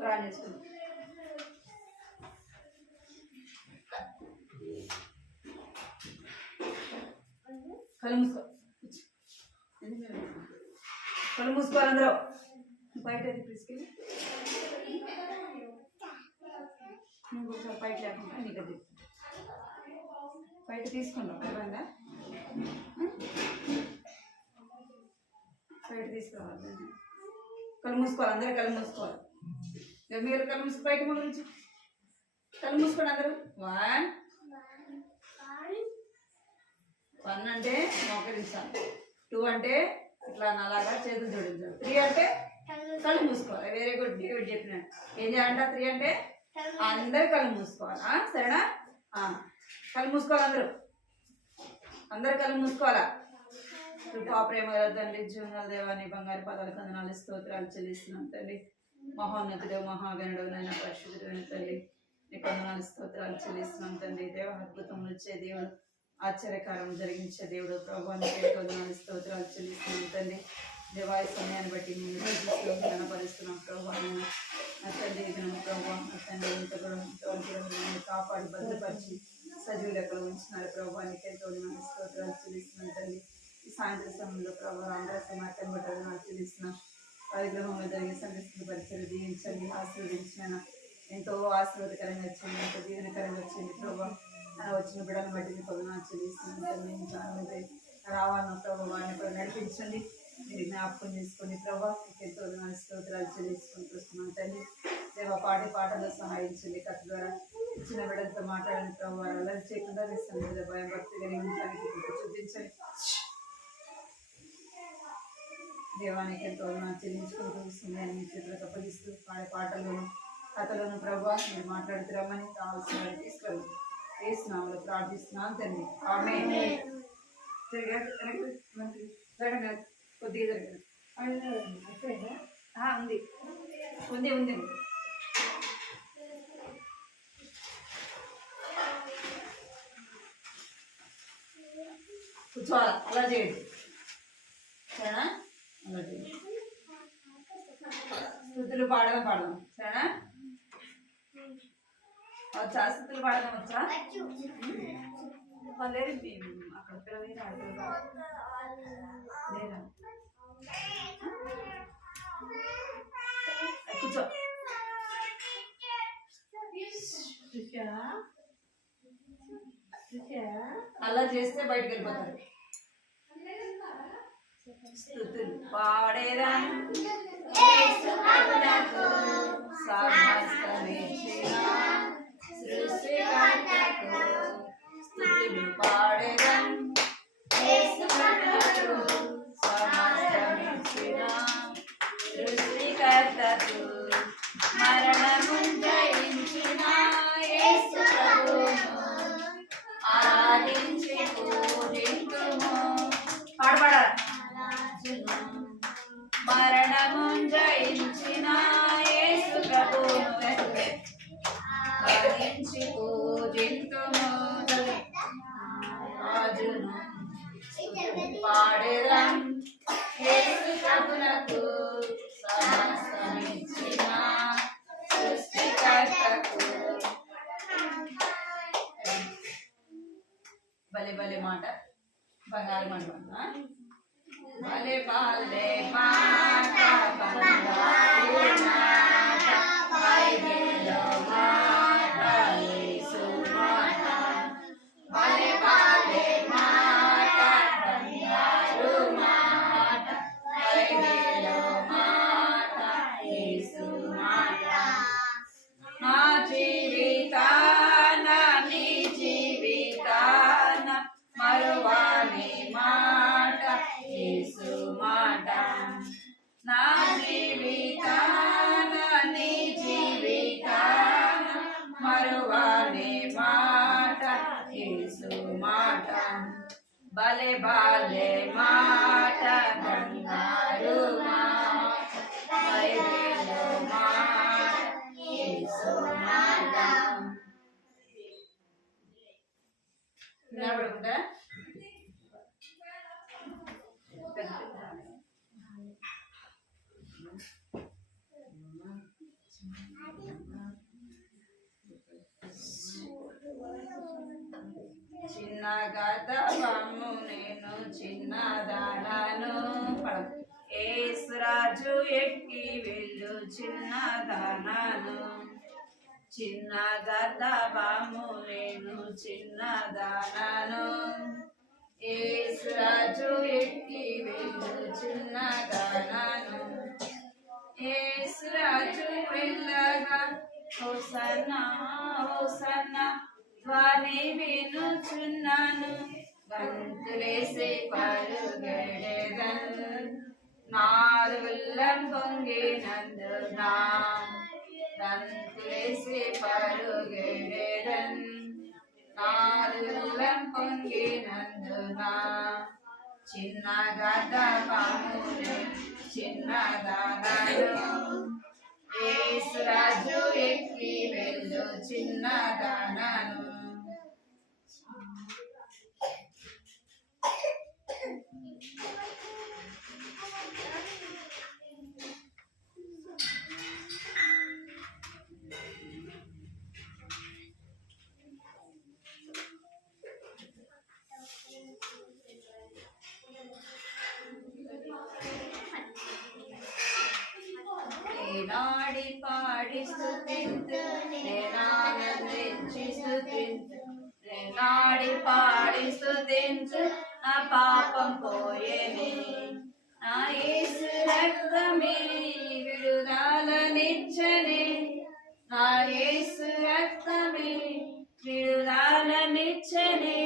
ప్రాణం చేసుకుంది కళ్ళు మూసుకో కళ్ళు మూసుకోవాలి అందరూ బయట తీసుకెళ్ళి నువ్వు కొంచెం బయట లేకుండా నీకు అది బయట తీసుకున్నావు ఎవరైనా బయట తీసుకురావాలి కళ్ళు మూసుకోవాలి అందరూ కళ్ళు మూసుకోవాలి మీరు కళ్ళు మూసుకో బయట గురించి కళ్ళు మూసుకోండి అందరూ 1 అంటే మోకరించాలి 2 అంటే ఇట్లా అలాగా చేతులు జోడించాలి 3 అంటే కళ్ళు మూసుకోవాలి వెరీ గుడ్ డేవిడ్ చెప్పిన ఏం చేయాలంట 3 అంటే అందరు కళ్ళు మూసుకోవాలా సరేనా కళ్ళు మూసుకోవాలి అందరు కళ్ళు మూసుకోవాలా కృపా ప్రేమ తండ్రి జీవనాల దేవాన్ని బంగారు పదాల కందనాలు స్తోత్రాలు చెల్లిస్తున్నాం తండ్రి మహోన్నతుడు మహాగణుడు నైనా పరిశుద్ధుడైన తండ్రి నీ కందనాలు స్తోత్రాలు చెల్లిస్తున్నాం తండ్రి దేవ అద్భుతములు వచ్చే దేవుడు ఆశ్చర్యకారం జరిగించే దేవుడు ప్రభావానికి కొందనాలు స్తోత్రాలు చెల్లిస్తున్నాం తండ్రి దేవాయ సమయాన్ని బట్టి మేము కనపరుస్తున్నాం ప్రభావం నా తండ్రి ప్రభావం నా తండ్రి ఇంత కూడా కాపాడి భద్రపరిచి సజీవులు ఎక్కడ ఉంచినారు ప్రభావానికి ఎంతో స్తోత్రాలు చెల్లిస్తున్నాం తండ్రి ఈ సాయంత్రం సమయంలో ప్రభావం అందరూ సమాచారం బట్టి నాకు చెల్లిస్తున్నాం పరిగ్రహంలో జరిగే సంఘటన పరిచయం దీవించండి ఆశీర్వదించిన ఎంతో ఆశీర్వాదకరంగా వచ్చింది ఎంతో దీవెనకరంగా వచ్చింది ప్రభావం వచ్చిన బిడ్డను బట్టి పొందనాలు చెల్లిస్తున్నాను రావాలన్న ప్రభావాన్ని కూడా నడిపించండి మీరు జ్ఞాపకం చేసుకొని ప్రభావ ఎంతో స్తోత్రాలు చెల్లించుకుంటూ వస్తున్నాను తండ్రి దేవ పాటలో సహాయించండి కథ ద్వారా ఇచ్చిన బిడ్డలతో మాట్లాడని ప్రభావాలు అల్లరి చేయకుండా మీ భయం భక్తి కలిగించడానికి చూపించండి దేవానికి ఎంతో చెల్లించుకుంటూ వస్తున్నాయని మీ చేతులకు అప్పగిస్తూ పాటల్లోనూ కథలోను ప్రభావ మీరు మాట్లాడుతురమ్మని కావాల్సిన తీసుకెళ్ళి వేస్తున్నాము ప్రార్థిస్తున్నాను తండ్రి ఆమేన్ కొద్దిగా ఉంది ఉంది కూర్చోవాలి అలా చేయండి సరేనా అలా చేయండి స్థుతులు పాడదాం సరేనా వచ్చా స్థుతులు పాడదాం వచ్చా లేదు అక్కడ పిల్లలు లేదా కూర్చో అలా చేస్తే బయటకు వెళ్ళిపోతారు స్తుతులు పాడేదా స్తుతులు పాడేదా సృష్టికర్తకు మరణము జయించిన యేసు ప్రభువును ఆరాధించి పూజింతుము మరణము జయించిన యేసు ప్రభువును ఆరాధించి పూజింతుము రాజును పాడేదం యేసు ప్రభువునకు సమస్తమిచ్చిన సృష్టికర్తకు భలే భలే మాట బంగారు మాట భలే భలే మాట బంగారు మాట బైబిల్లో మాట యేసు మాట భలే భలే మాట బంగారు మాట బైబిల్లో మాట యేసు మాట నా జీవితాన నీ జీవితాన మరువాని మాట యేసు మాట నిలబడకుండా చిన్నగా తవము నేను చిన్నదానాను ఏసురాజు ఎక్కి వెళ్ళు చిన్నదానాను చిన్నగా తవము నేను చిన్నదానాను ఏసురాజు ఎక్కి వెళ్ళు చిన్నదానాను ఏసురాజు వెళ్ళగా హోసన్నా హోసన్నా ధ్వని వినుచున్నాను గంతులేసే పరుగెడెదన్ నాలుగుల్లం పొంగినందునా గంతులేసే పరుగెడెదన్ నాలుగుల్లం పొంగినందునా చిన్నగా తవమునే చిన్నదానాను ఏసురాజు ఎక్కి వెళ్ళు చిన్నదానాను నేనాడి పాడి స్తుతింతు నేనానందించి స్తుతింతు నేనాడి పాడి స్తుతింతు నా పాపం పోయేనే నా యేసు రక్తమే విడుదలనిచ్చనే నా యేసు రక్తమే విడుదలనిచ్చనే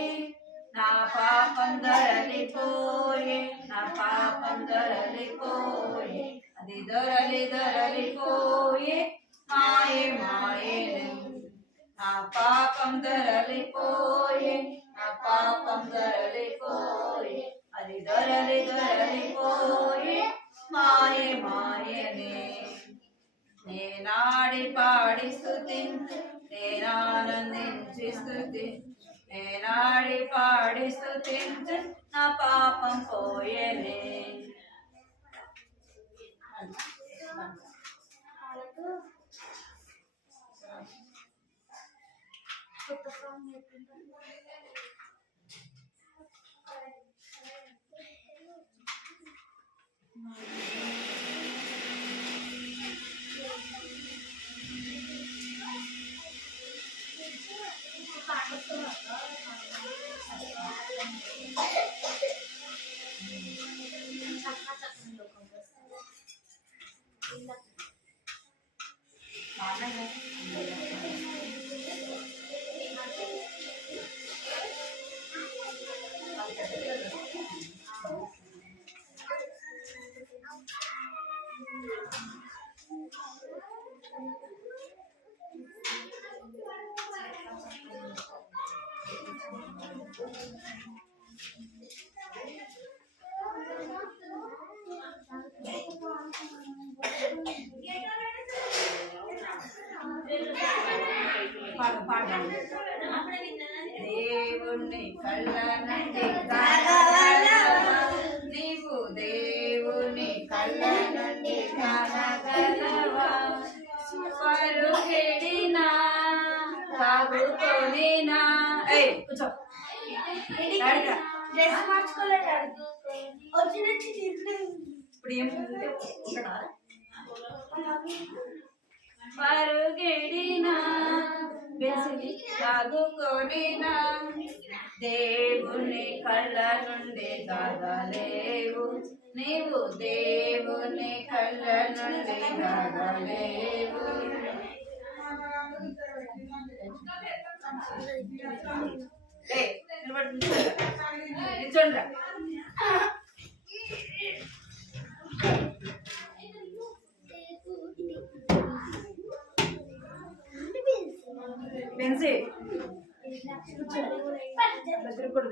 నా పాపం దొరలిపోయే నా పాపం దొరలిపోయే అది దొరలిపోయే మాయే మాయేను నా పాపం దొరలిపోయే నా పాపం దొరలిపోయే అది దొరలిపోయే మాయే మాయనే నేనాడి పాడి స్తుతింతు నేనానందించి స్తుతింతు నేనాడి పాడి స్తుతింతు నా పాపం పోయేనే దేవుణ్ణి కళ్ళ నుండి నీవు దేవుని కళ్ళ నుండి కానగలవా పరుగెడినా తాగుకొనినా కూర్చో డ్రెస్ మార్చుకోలేదు ఇప్పుడు ఏముంటే పరుగెడినా తాగుకొనినా దేవుని కళ్ళ నుండి దాగలేవు నీవు దేవుని కళ్ళ నుండి దాగలేవు నిల్చోండి పెన్సీ దగ్గర కూడా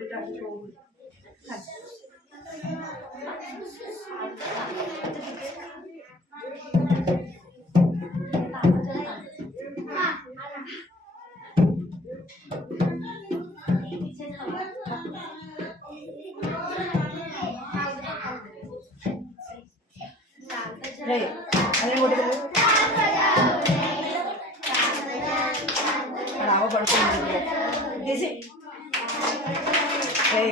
అదే కొట్టుకోరు అవ పడుతుంది తీసి అంటే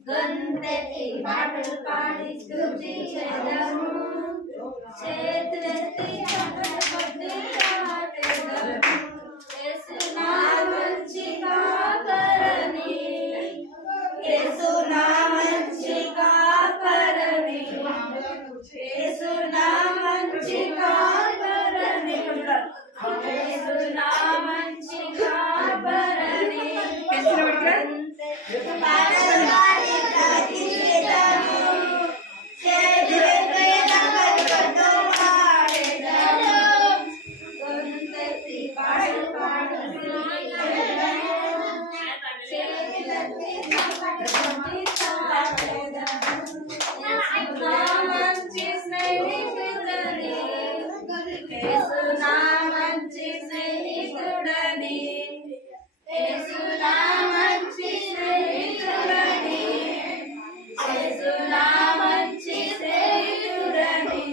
గంటకి పాటలు పాడి స్తుతి చేద్దాము చేతులెత్తి చప్పట్లు కొట్టి పాడేద్దాము యేసు నా మంచి కాపరని యేసు నా మంచి కాపరని యేసు నా మంచి కాపరని యేసు నా మంచి కాపరని మంచి స్నేహితుడని యేసు నా మంచి స్నేహితుడని యేసు నా మంచి స్నేహితుడని యేసు నా మంచి స్నేహితుడని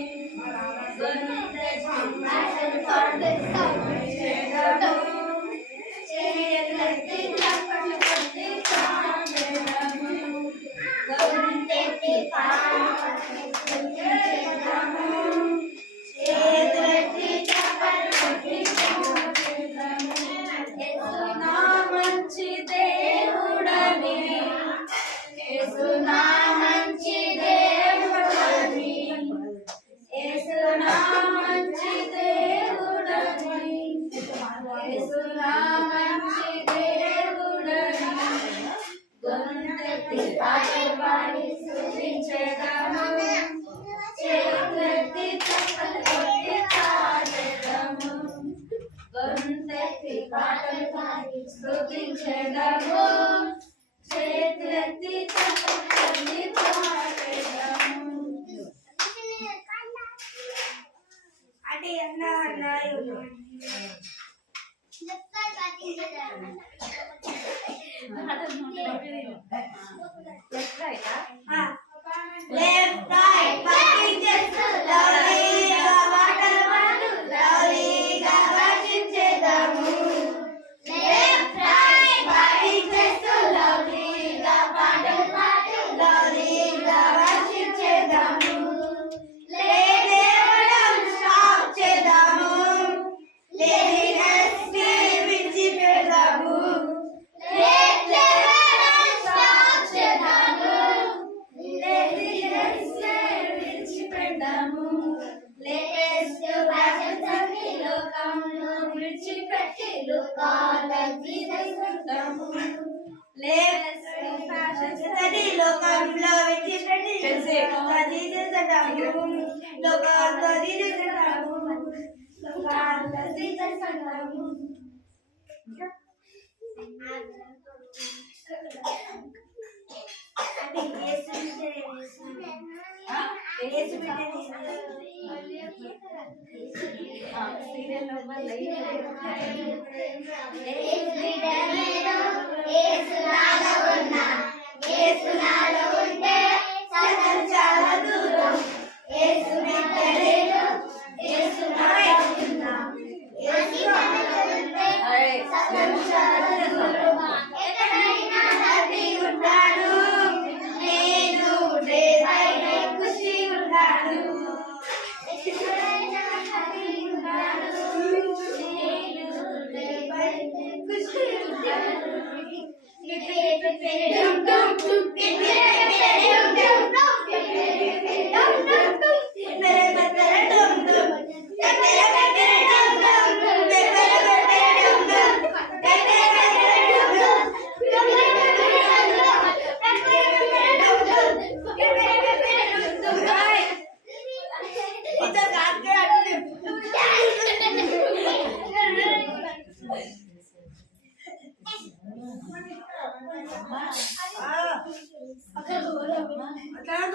మంచి దేవుడని యేసు నా మంచి దేవుడని యేసు నా మంచి దేవుడని యేసు నా మంచి దేవుడని గొంతెత్తి పాటలు పాడి స్తుతించెదము చేతులెత్తి చప్పట్లు కొట్టి పాడెదము గొంతెత్తి పాటలు పాడి స్తుతించెదము చేతులెత్తి చప్పట్లు కొట్టి పాడెదము అంటే అన్నారు left right parking చేస్తూ లవ్లీగా పాటలు పాడు లవ్లీగా వర్షించేద్దాము left right parking చేస్తూ లవ్లీగా పాటలు పాడు లవ్లీగా వర్షించేద్దాము లేదేవడం స్టాప్ చేద్దాము లేజినెస్ ని విడిచిపెడదాము లోకంలో విడిచిపెట్టి లోకాల్లో తీసేసాము లోకాల్లో తీసేసాము చాలా దూరం ఎక్కడైనా హ్యాపీ ఉంటాడు నేను ఖుషి ఉంటాడు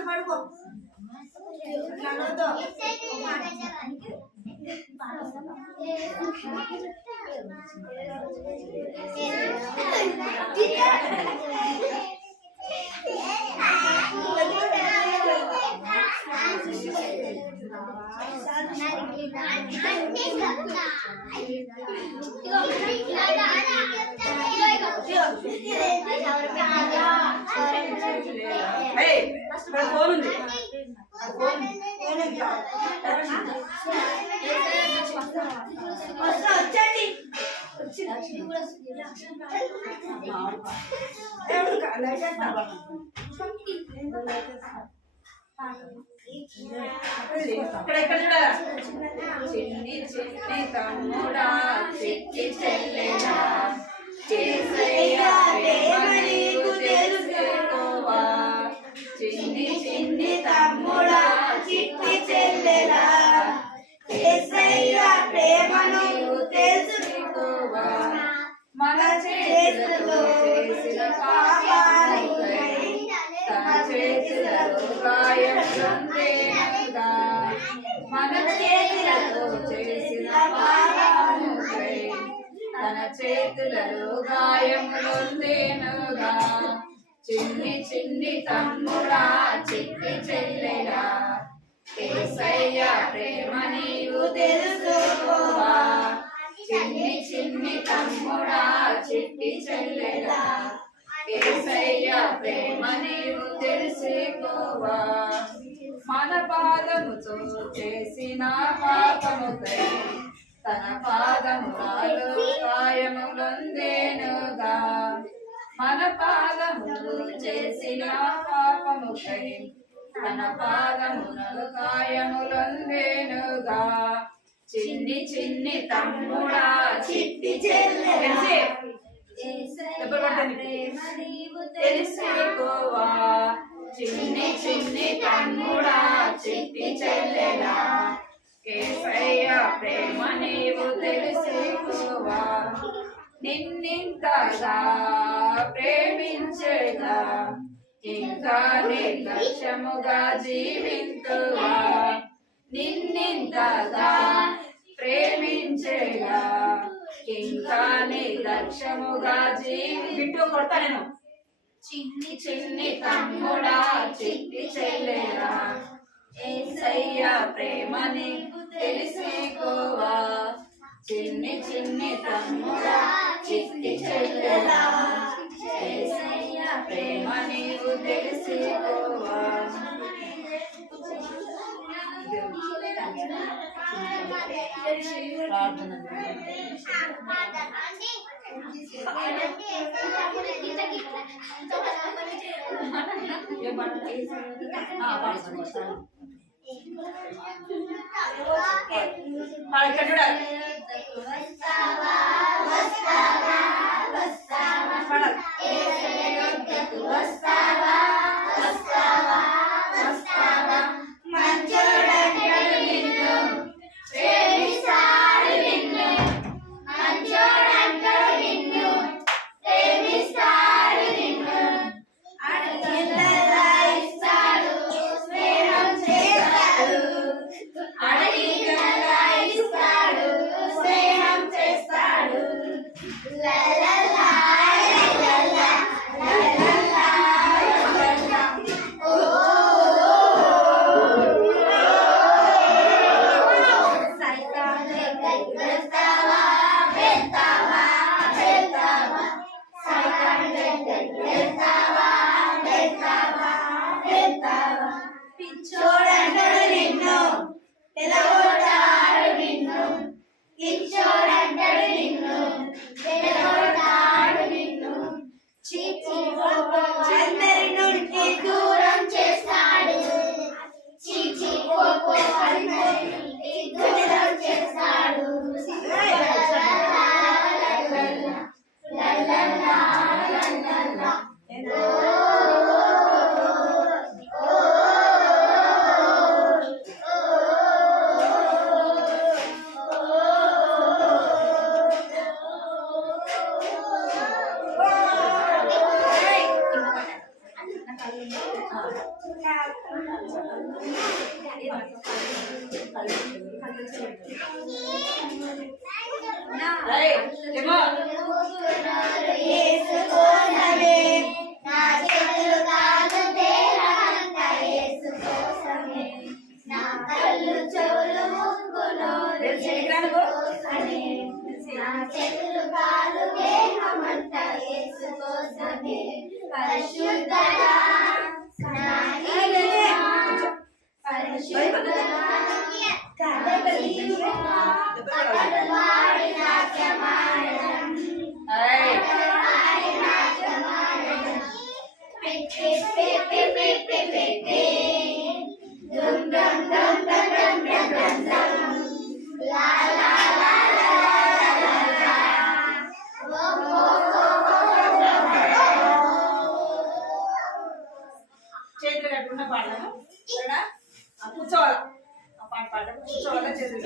పడుకో ఫోన్ ఉంది వచ్చండి ఇక్కడ చూడాలా చిన్ని చిన్ని తమ్ముడా చిట్టి చెల్లెలా యేసయ్యా ప్రేమ నీకు తెలుసుకోవా చిన్ని చిన్ని తమ్ముడా చిట్టి చెల్లెలా యేసయ్యా ప్రేమ నీకు తెలుసుకోవా మన చేతుల్లో చేసిన పాపాలకై తన చేతులలో గాయం పొందేనగా మన చేతులతో చేసిన పాపాలు చేతులలో గాయములొందేనుగా చిన్ని చిన్ని తమ్ముడా చిట్టి చెల్లెలా యేసయ్య ప్రేమ నీవు తెలుసుకోవా చిన్ని చిన్ని తమ్ముడా చిట్టి చెల్లెలా యేసయ్య ప్రేమ నీవు తెలుసుకోవా మన పాదముతో చేసిన పాపముకై తన పాదములలో గాయములొందేనుగా మన పాదములు చేసిన పాపముకై తన పాదములలో గాయములొందేనుగా చిన్ని చిన్ని తమ్ముడా చిట్టి చెల్లెలా తెలుసుకోవా చిన్ని చిన్ని తమ్ముడా చిట్టి చెల్లెలా యేసయ్య ప్రేమ నీవు తెలుసుకోవా నిన్నింతగా ప్రేమించగా ఇంకా నిర్లక్ష్యముగా జీవింతువా నిన్నింతగా ప్రేమించగా ఇంకా నిర్లక్ష్యముగా బిట్టు కొడతా నేను చిన్ని చిన్ని తమ్ముడా చిట్టి చెల్లెలా యేసయ్య ప్రేమ నీకు తెలుసుకోవా చిన్ని చిన్ని తమ్ముడా చిట్టి చెల్లెలా యేసయ్య ప్రేమ నీవు తెలుసుకోవా చేతులు కట్టుకున్న పాడదాము కూర్చోవాలా ఆ పాట పాడదాము కూర్చోవాలా చేతులు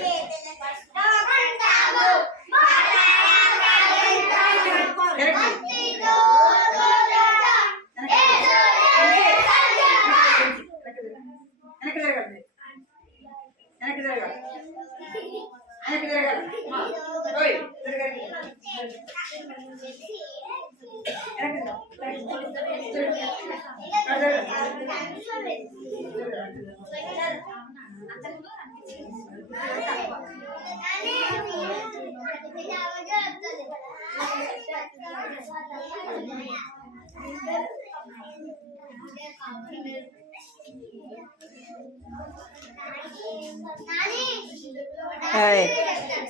వెనక్కి జరగాలి వెనక్కి జరగాలి ఓయ్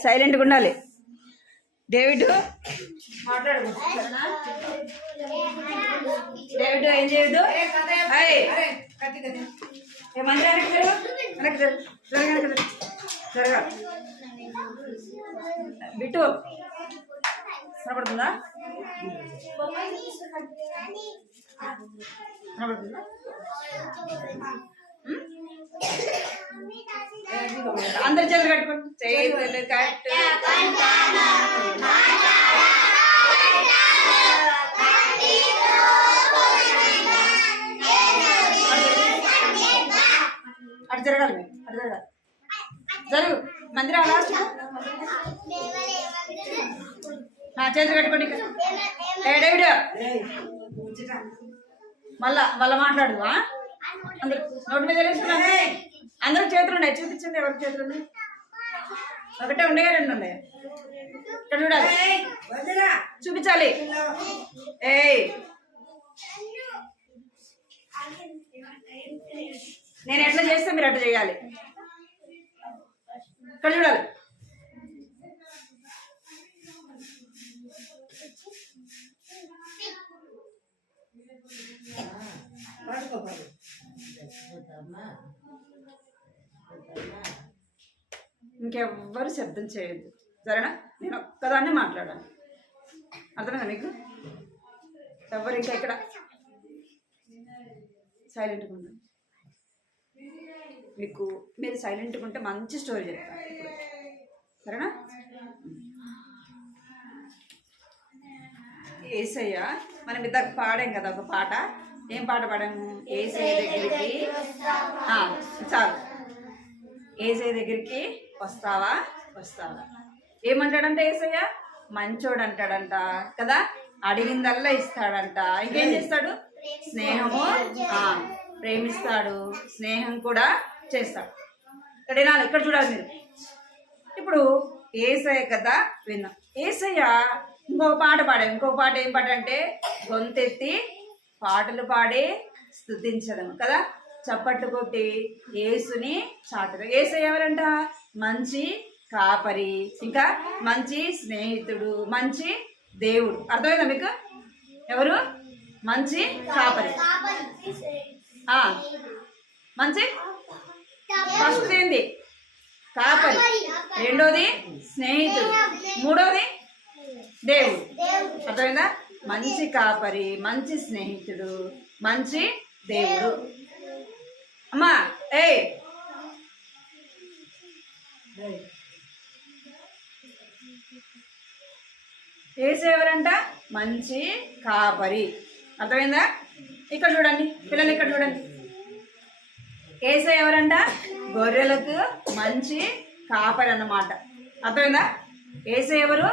సైలెంట్గా ఉండాలి. డేవిడ్ మాట్లాడుకుంటున్నా. డేవిడ్ ఏం చేయదు. జరగా బిట్టు కనపడుతుందా? కనపడుతుందా? అందరి చేతులు కట్టుకోండి. చేతులు కట్టు అటు జరగాలి. అటు జరగాలి. జరుగు మందిరం లాస్ట్ చేతులు కట్టుకోండి. డేవిడ్ మళ్ళా మాట్లాడు. అందరు నోటి మీద వేసుకున్నాను. అందరూ చేతులు ఉన్నాయి. చూపించండి ఎవరికి చేతులు ఉన్నాయి. ఒకటే ఉన్నాయా రెండు ఉన్నాయా? ఇక్కడ చూడాలి. చూపించాలి. నేను ఎట్లా చేస్తే మీరు అట్లా చేయాలి. ఇక్కడ చూడాలి. ఇంకెవ్వరు శబ్దం చేయొద్దు. సరేనా? నేను ఒక్కదాన్ని మాట్లాడాను. అర్థమైందా మీకు? ఎవరు ఇంకా ఇక్కడ సైలెంట్గా ఉండండి. మీకు మీరు సైలెంట్గా ఉంటే మంచి స్టోరీ చెప్తాను. సరేనా? యేసయ్య మనం ఇద్దరు పాడాం కదా ఒక పాట. ఏం పాట పాడాము? యేసయ్య దగ్గరికి చాలు. యేసయ్య దగ్గరికి వస్తావా వస్తావా. ఏమంటాడంట యేసయ్య? మంచోడు అంటాడంట కదా. అడిగిందల్లా ఇస్తాడంట. ఇంకేం చేస్తాడు? స్నేహము ప్రేమిస్తాడు, స్నేహం కూడా చేస్తాడు. ఇక్కడ వినాలి. ఇక్కడ చూడాలి మీరు. ఇప్పుడు యేసయ్య కదా విన్నాం. యేసయ్య ఇంకొక పాట పాడాం. ఇంకొక పాట ఏం పాట అంటే గొంతెత్తి పాటలు పాడి స్తుతించడం కదా. చప్పట్లు కొట్టి యేసుని చాటడం. యేసయ్య ఎవరంట? మంచి కాపరి, ఇంకా మంచి స్నేహితుడు, మంచి దేవుడు. అర్థమైందా మీకు? ఎవరు? మంచి కాపరి. మంచి ఫస్ట్ ఏంది? కాపరి. రెండోది స్నేహితుడు. మూడోది దేవుడు. అర్థమైందా? మంచి కాపరి, మంచి స్నేహితుడు, మంచి దేవుడు. అమ్మా యేసయ్య ఎవరంట? మంచి కాపరి. అర్థమైందా? ఇక్కడ చూడండి పిల్లలు, ఇక్కడ చూడండి. యేసయ్య ఎవరంట? గొర్రెలకు మంచి కాపరి అన్నమాట. అర్థమైందా? యేసయ్య ఎవరు?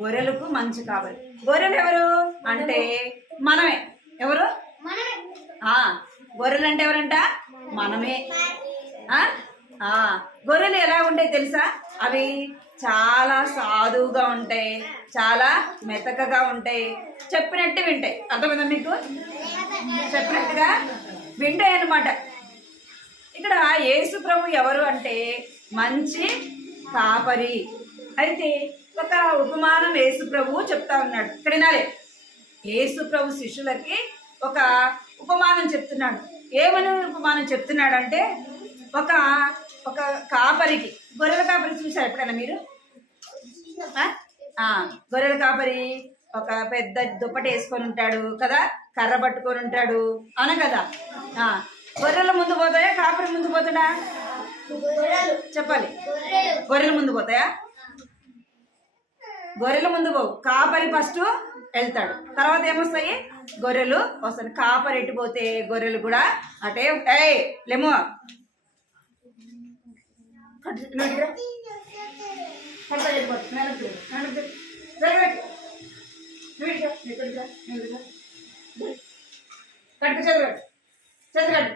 గొర్రెలకు మంచి కాపరి. గొర్రెలు ఎవరు అంటే మనమే. ఎవరు? గొర్రెలు అంటే ఎవరంట? మనమే. గొర్రెలు ఎలా ఉంటాయి తెలుసా? అవి చాలా సాధువుగా ఉంటాయి, చాలా మెతకగా ఉంటాయి, చెప్పినట్టు వింటాయి. అర్థమైందా మీకు? చెప్పినట్టుగా వింటాయి అన్నమాట. ఇక్కడ యేసు ప్రభు ఎవరు అంటే మంచి కాపరి. అయితే ఒక ఉపమానం యేసు ప్రభు చెప్తా ఉన్నాడు. ఇక్కడ వినాలి. యేసు ప్రభు శిష్యులకి ఒక ఉపమానం చెప్తున్నాడు. ఏమని ఉపమానం చెప్తున్నాడంటే ఒక ఒక కాపరికి, గొర్రెల కాపరి చూసారు ఎప్పుడైనా మీరు? గొర్రెల కాపరి ఒక పెద్ద దుప్పటి వేసుకొని ఉంటాడు కదా, కర్ర పట్టుకొని ఉంటాడు అన కదా. గొర్రెల ముందు పోతాయా, కాపరి ముందు పోతాడా? చెప్పాలి. గొర్రెల ముందు పోతాయా? గొర్రెల ముందు పోవు. కాపరి ఫస్ట్ వెళ్తాడు, తర్వాత ఏమొస్తాయి? గొర్రెలు వస్తాయి. కాపరి ఎట్టిపోతే గొర్రెలు కూడా అటే. లేమో కడతా వెళ్ళిపోతుంది మేడం జరగబెట్టు వీడిగా ఎక్కడిగా ఎందుగా కట్టు చదివాడు చదివాడు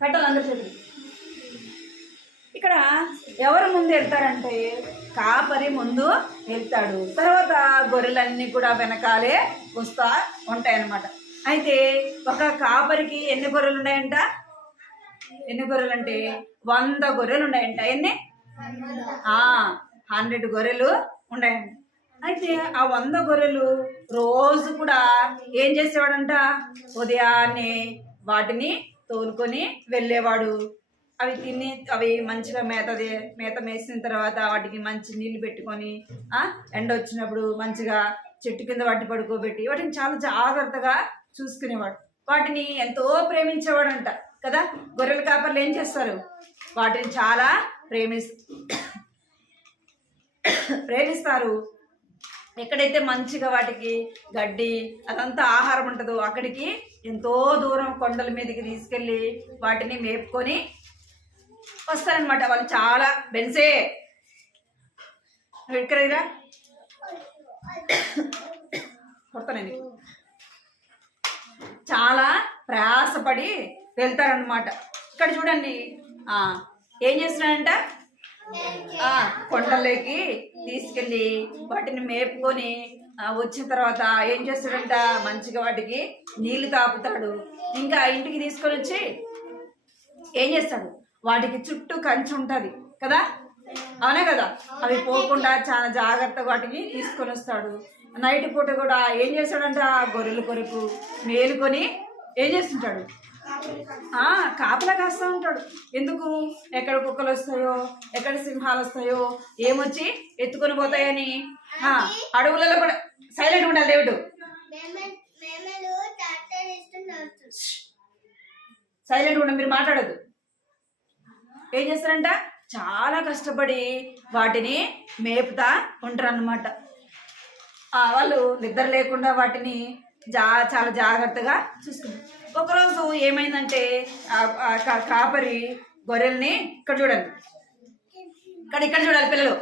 కట్టాలి అందరు చదివి. ఇక్కడ ఎవరు ముందు వెళ్తారంటే కాపరి ముందు వెళ్తాడు, తర్వాత గొర్రెలన్నీ కూడా వెనకాలే వస్తా ఉంటాయన్నమాట. అయితే ఒక కాపరికి ఎన్ని గొర్రెలు ఉన్నాయంట? ఎన్ని గొర్రెలు అంటే 100 గొర్రెలు ఉన్నాయంట. ఎన్ని? 100 గొర్రెలు ఉన్నాయంట. అయితే ఆ 100 గొర్రెలు రోజు కూడా ఏం చేసేవాడంట? ఉదయాన్నే వాటిని తోలుకొని వెళ్ళేవాడు. అవి తిని అవి మంచిగా మేత మేసిన తర్వాత వాటికి మంచి నీళ్లు పెట్టుకొని ఎండ వచ్చినప్పుడు మంచిగా చెట్టు కింద వాటిని పడుకోబెట్టి వాటిని చాలా జాగ్రత్తగా చూసుకునేవాడు. వాటిని ఎంతో ప్రేమించేవాడంట కదా. గొర్రెల కాపర్లు ఏం చేస్తారు? వాటిని చాలా ప్రేమిస్తారు. ఎక్కడైతే మంచిగా వాటికి గడ్డి అదంతా ఆహారం ఉంటుందో అక్కడికి ఎంతో దూరం కొండల మీదకి తీసుకెళ్ళి వాటిని మేపుకొని వస్తారనమాట. వాళ్ళు చాలా బెన్సే ఎక్కడైనా కొడతానండి, చాలా ప్రయాసపడి వెళ్తారనమాట. ఇక్కడ చూడండి ఏం చేస్తున్నాడంట? కొండల్లోకి తీసుకెళ్ళి వాటిని మేపుకొని వచ్చిన తర్వాత ఏం చేస్తాడంట? మంచిగా వాటికి నీళ్లు తాపుతాడు. ఇంకా ఇంటికి తీసుకొని వచ్చి ఏం చేస్తాడు? వాటికి చుట్టూ కంచి ఉంటుంది కదా, అవునే కదా, అవి పోకుండా చాలా జాగ్రత్తగా వాటిని తీసుకొని వస్తాడు. నైట్ పూట కూడా ఏం చేస్తాడంట? గొర్రెల కొరకు మేలుకొని ఏం చేస్తుంటాడు? కాపలా కాస్తూ ఉంటాడు. ఎందుకు? ఎక్కడ కుక్కలు వస్తాయో, ఎక్కడ సింహాలు వస్తాయో, ఏమొచ్చి ఎత్తుకొని పోతాయని. అడవులలో కూడా సైలెంట్ ఉండాలి. దేవుడు సైలెంట్ ఉండాలి, మీరు మాట్లాడద్దు. ఏం చేస్తారంట? చాలా కష్టపడి వాటిని మేపుతా ఉంటారు అన్నమాట. వాళ్ళు నిద్ర లేకుండా వాటిని చాలా జాగ్రత్తగా చూసుకుంటారు. ఒకరోజు ఏమైందంటే కాపరి గొర్రెల్ని ఇక్కడ చూడండి, ఇక్కడ చూడాలి పిల్లలు,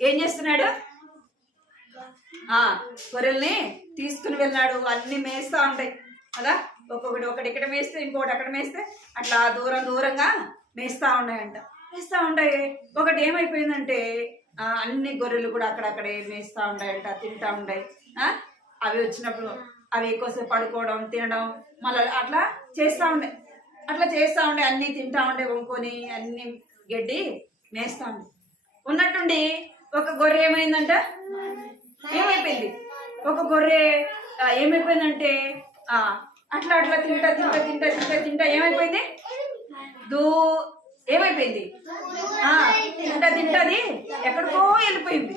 ఏం చేస్తున్నాడు? గొర్రెల్ని తీసుకుని వెళ్ళినాడు. అన్ని మేస్తూ ఉంటాయి కదా, ఒకటి ఇక్కడ మేస్తే ఇంకొకటి అక్కడ మేస్తే అట్లా దూరంగా మేస్తూ ఉన్నాయంట. మేస్తూ ఉంటాయి. ఒకటి ఏమైపోయిందంటే అన్ని గొర్రెలు కూడా అక్కడక్కడే మేస్తూ ఉంటాయంట, తింటూ ఉంటాయి. అవి వచ్చినప్పుడు అవి ఎక్కువసేపు పడుకోవడం, తినడం, మళ్ళీ అట్లా చేస్తూ ఉండే అన్నీ తింటూ ఉండే, వంకొని అన్ని గడ్డి మేస్తూ ఉండే. ఉన్నట్టుండి ఒక గొర్రె ఏమైందంట? ఏమైపోయింది? ఒక గొర్రె ఏమైపోయిందంటే అట్లా తింటా ఏమైపోయింది? ఏమైపోయింది? తింటది ఎక్కడికో వెళ్ళిపోయింది.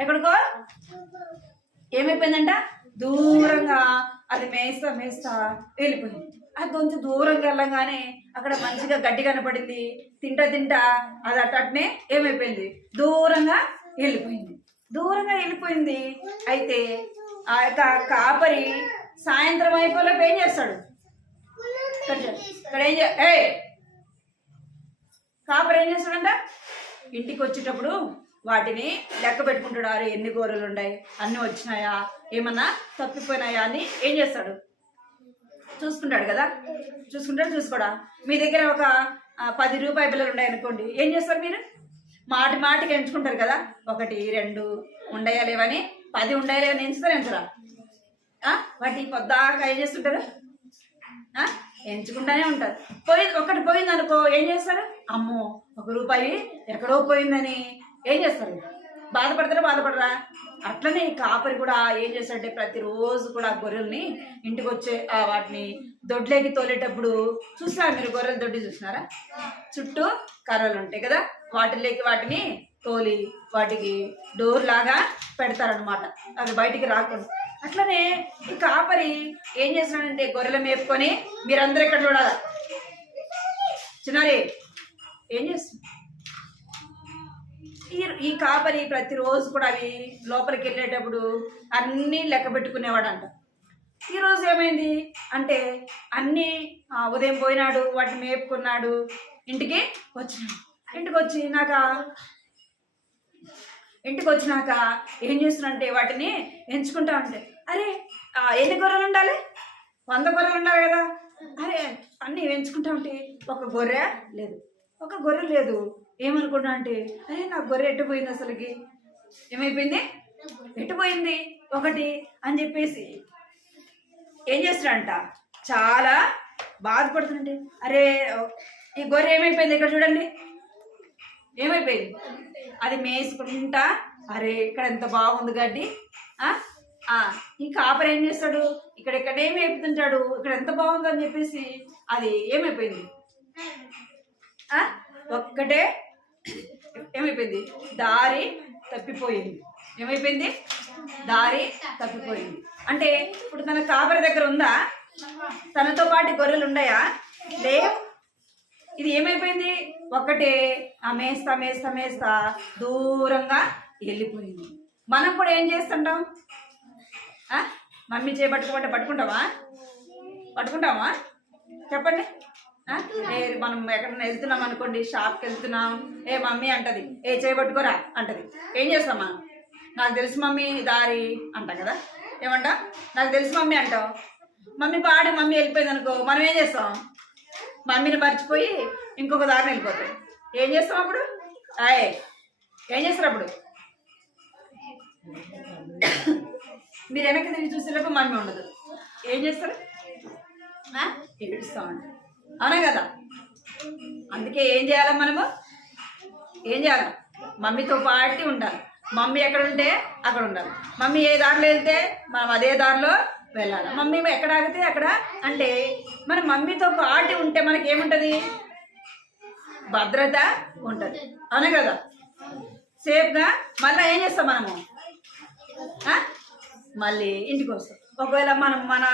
ఎక్కడికో ఏమైపోయిందంట? దూరంగా అది మేస్తా వెళ్ళిపోయింది. అది కొంచెం దూరంగా వెళ్ళంగానే అక్కడ మంచిగా గడ్డి కనపడింది. తింటా అది అట్టనే ఏమైపోయింది? దూరంగా వెళ్ళిపోయింది. అయితే ఆ యొక్క కాపరి సాయంత్రం అయిపోలేపు ఏం చేస్తాడు? ఇక్కడ కాపరి ఏం చేస్తాడంట? ఇంటికి వచ్చేటప్పుడు వాటిని లెక్క పెట్టుకుంటాడు. అరే ఎన్ని గొర్రెలు ఉన్నాయి, అన్నీ వచ్చినాయా, ఏమన్నా తప్పిపోయినాయా అని ఏం చేస్తాడు? చూసుకుంటాడు కదా. చూసుకోడా. మీ దగ్గర ఒక 10 రూపాయి బిళ్ళలు ఉన్నాయనుకోండి, ఏం చేస్తారు మీరు? మాటికి ఎంచుకుంటారు కదా, 1 2 ఉండయా లేవని, 10 ఉండయా లేవని ఎంచరా? వాటి పొద్దాకా ఏం చేస్తుంటారు? ఎంచుకుంటానే ఉంటారు. ఒకటి పోయింది అనుకో, ఏం చేస్తారు? అమ్మో 1 రూపాయి ఎక్కడో పోయిందని ఏం చేస్తారు? బాధపడరా? అట్లనే ఈ కాపరి కూడా ఏం చేస్తాడంటే ప్రతిరోజు కూడా గొర్రెల్ని ఇంటికి వచ్చే వాటిని దొడ్లేకి తోలేటప్పుడు చూసారా మీరు? గొర్రెల దొడ్డి చూసినారా? చుట్టూ కర్రలు ఉంటాయి కదా, వాటిలోకి వాటిని తోలి వాటికి డోర్ లాగా పెడతారనమాట, అవి బయటికి రాకుండా. అట్లనే ఈ కాపరి ఏం చేస్తున్నాడంటే గొర్రెలు మేపుకొని, మీరందరూ ఇక్కడ చూడాలా, చిన్నారి ఏం చేస్తుంది? ఈ కాపరి ప్రతిరోజు కూడా అవి లోపలికి వెళ్ళేటప్పుడు అన్నీ లెక్క పెట్టుకునేవాడంట. ఈరోజు ఏమైంది అంటే అన్నీ ఉదయం పోయినాడు, వాటిని మేపుకున్నాడు, ఇంటికి వచ్చి నాకు ఇంటికి వచ్చినాక ఏం చేస్తున్నంటే వాటిని ఎంచుకుంటా ఉంటే అరే ఎన్ని గొర్రెలు ఉండాలి? 100 గొర్రెలు ఉండాలి కదా. అరే అన్నీ ఎంచుకుంటా ఉంటే ఒక గొర్రె లేదు. ఏమనుకున్నా అంటే అరే నా గొర్రె ఎట్టుపోయింది, అసలుకి ఏమైపోయింది, ఎట్టుపోయింది ఒకటి అని చెప్పేసి ఏం చేస్తాడంట, చాలా బాధపడుతుంటే అరే ఈ గొర్రె ఏమైపోయింది, ఇక్కడ చూడండి ఏమైపోయింది, అది మేసుకుంటా అరే ఇక్కడ ఎంత బాగుంది గడ్డి. ఈ కాపరి ఏం చేస్తాడు, ఇక్కడేం మేపుతుంటాడు, ఇక్కడ ఎంత బాగుంది అని చెప్పేసి అది ఏమైపోయింది, ఒక్కటే ఏమైపోయింది, దారి తప్పిపోయింది. ఏమైపోయింది, దారి తప్పిపోయింది. అంటే ఇప్పుడు తన కాపరి దగ్గర ఉందా, తనతో పాటు గొర్రెలు ఉన్నాయా, లేవు. ఇది ఏమైపోయింది, ఒక్కటే మేస్తా దూరంగా వెళ్ళిపోయింది. మనం కూడా ఏం చేస్తుంటాం, మమ్మీ చేపట్టుకోమంటే పట్టుకుంటామా చెప్పండి. మనం ఎక్కడన్నా వెళ్తున్నాం అనుకోండి, షాప్కి వెళ్తున్నాం, ఏ మమ్మీ అంటది, ఏ చేయబట్టుకోరా అంటది. ఏం చేస్తామా, నాకు తెలుసు మమ్మీ దారి అంటాం కదా. ఏమంటా, నాకు తెలుసు మమ్మీ అంటాం. మమ్మీ మమ్మీ వెళ్ళిపోయింది అనుకో, మనం ఏం చేస్తాం, మమ్మీని మర్చిపోయి ఇంకొక దారిని వెళ్ళిపోతాం. ఏం చేస్తాం అప్పుడు, ఏం చేస్తారు అప్పుడు, మీరు వెనక్కి తిరిగి చూసేటప్పుడు మమ్మీ ఉండదు. ఏం చేస్తారు, ఏడుస్తామండి, అవునా కదా. అందుకే ఏం చేయాలి, మనము ఏం చేయాలి, మమ్మీతో పాటు ఉండాలి. మమ్మీ ఎక్కడ ఉంటే అక్కడ ఉండాలి. మమ్మీ ఏ దారిలో వెళ్తే మనం అదే దారిలో వెళ్ళాలి. మమ్మీ ఎక్కడ ఆగితే అక్కడ, అంటే మన మమ్మీతో పాటు ఉంటే మనకి ఏముంటుంది, భద్రత ఉంటుంది, అవునా కదా. సేఫ్గా మళ్ళీ ఏం చేస్తాం మనము, మళ్ళీ ఇంటికి వస్తాం. ఒకవేళ మనం మన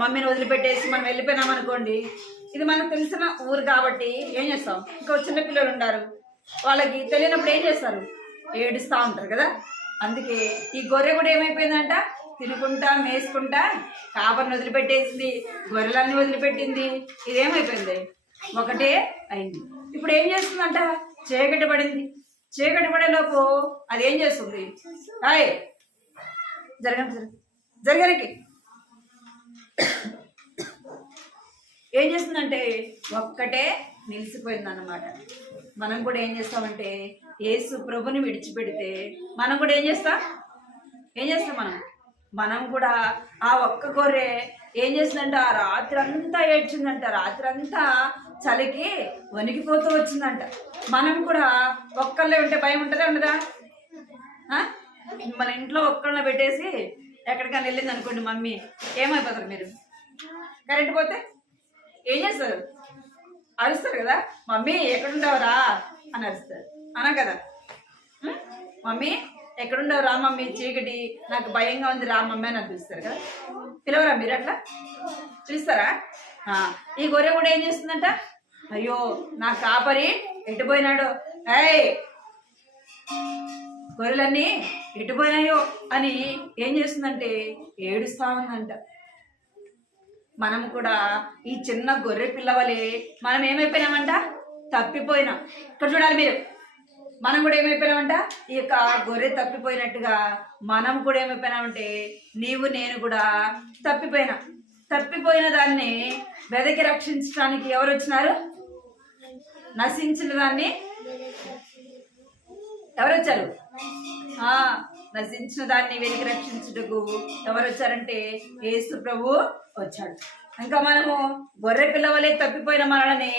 మమ్మీని వదిలిపెట్టేసి మనం వెళ్ళిపోయినాం అనుకోండి, ఇది మనకు తెలిసిన ఊరు కాబట్టి ఏం చేస్తాం, ఇంకా చిన్న పిల్లలు ఉన్నారు, వాళ్ళకి తెలియనప్పుడు ఏం చేస్తారు, ఏడుస్తూ ఉంటారు కదా. అందుకే ఈ గొర్రె కూడా ఏమైపోయిందంట, తినుకుంటా మేసుకుంటా కాపరిని వదిలిపెట్టేసింది, గొర్రెలన్నీ వదిలిపెట్టింది. ఇదేమైపోయింది, ఒకటే అయింది. ఇప్పుడు ఏం చేస్తుందంట, చీకటి పడింది. చీకటి పడేలోపు అది ఏం చేస్తుంది, జరగనికి ఏం చేస్తుందంటే ఒక్కటే నిలిచిపోయింది అన్నమాట. మనం కూడా ఏం చేస్తామంటే యేసు ప్రభుని విడిచిపెడితే మనం కూడా ఏం చేస్తాం మనం కూడా ఆ ఒక్క గొర్రె ఏం చేసిందంట, ఆ రాత్రి అంతా ఏడ్చిందంట, రాత్రి అంతా చలికి వణికిపోతూ వచ్చిందంట. మనం కూడా ఒక్కళ్ళే ఉంటే భయం ఉంటుందా ఉండదా, మన ఇంట్లో ఒక్కళ్ళని పెట్టేసి ఎక్కడికైనా వెళ్ళింది అనుకోండి మమ్మీ, ఏమైపోతారు మీరు, కరెంట్ పోతే ఏం చేస్తారు, అరుస్తారు కదా, మమ్మీ ఎక్కడుండవరా అని అరుస్తారు, అనా కదా. మమ్మీ ఎక్కడుండవు రా మమ్మీ, చీకటి నాకు భయంగా ఉంది రా మమ్మీ అని పిలుస్తారు కదా. పిలవరా మీరు, అట్లా పిలుస్తారా. ఈ గొర్రె కూడా ఏం చేస్తుందంట, అయ్యో నా కాపరి ఎటుపోయినాడు, గొర్రెలన్నీ ఎటుపోయినాయో అని ఏం చేస్తుందంటే ఏడుస్తా ఉందంట. మనం కూడా ఈ చిన్న గొర్రె పిల్లవలే మనం ఏమైపోయినామంట, తప్పిపోయినాం. ఇక్కడ చూడాలి మీరు, మనం కూడా ఏమైపోయినామంట, ఈ యొక్క గొర్రె తప్పిపోయినట్టుగా మనం కూడా ఏమైపోయినామంటే నీవు నేను కూడా తప్పిపోయిన దాన్ని వెదకి రక్షించడానికి ఎవరు వచ్చినారు, నశించిన దాన్ని ఎవరు వచ్చారు, నశించిన దాన్ని వెలికి రక్షించుటకు ఎవరు వచ్చారంటే యేసు ప్రభు వచ్చాడు. ఇంకా మనము గొర్రె పిల్లవలే తప్పిపోయిన మనల్ని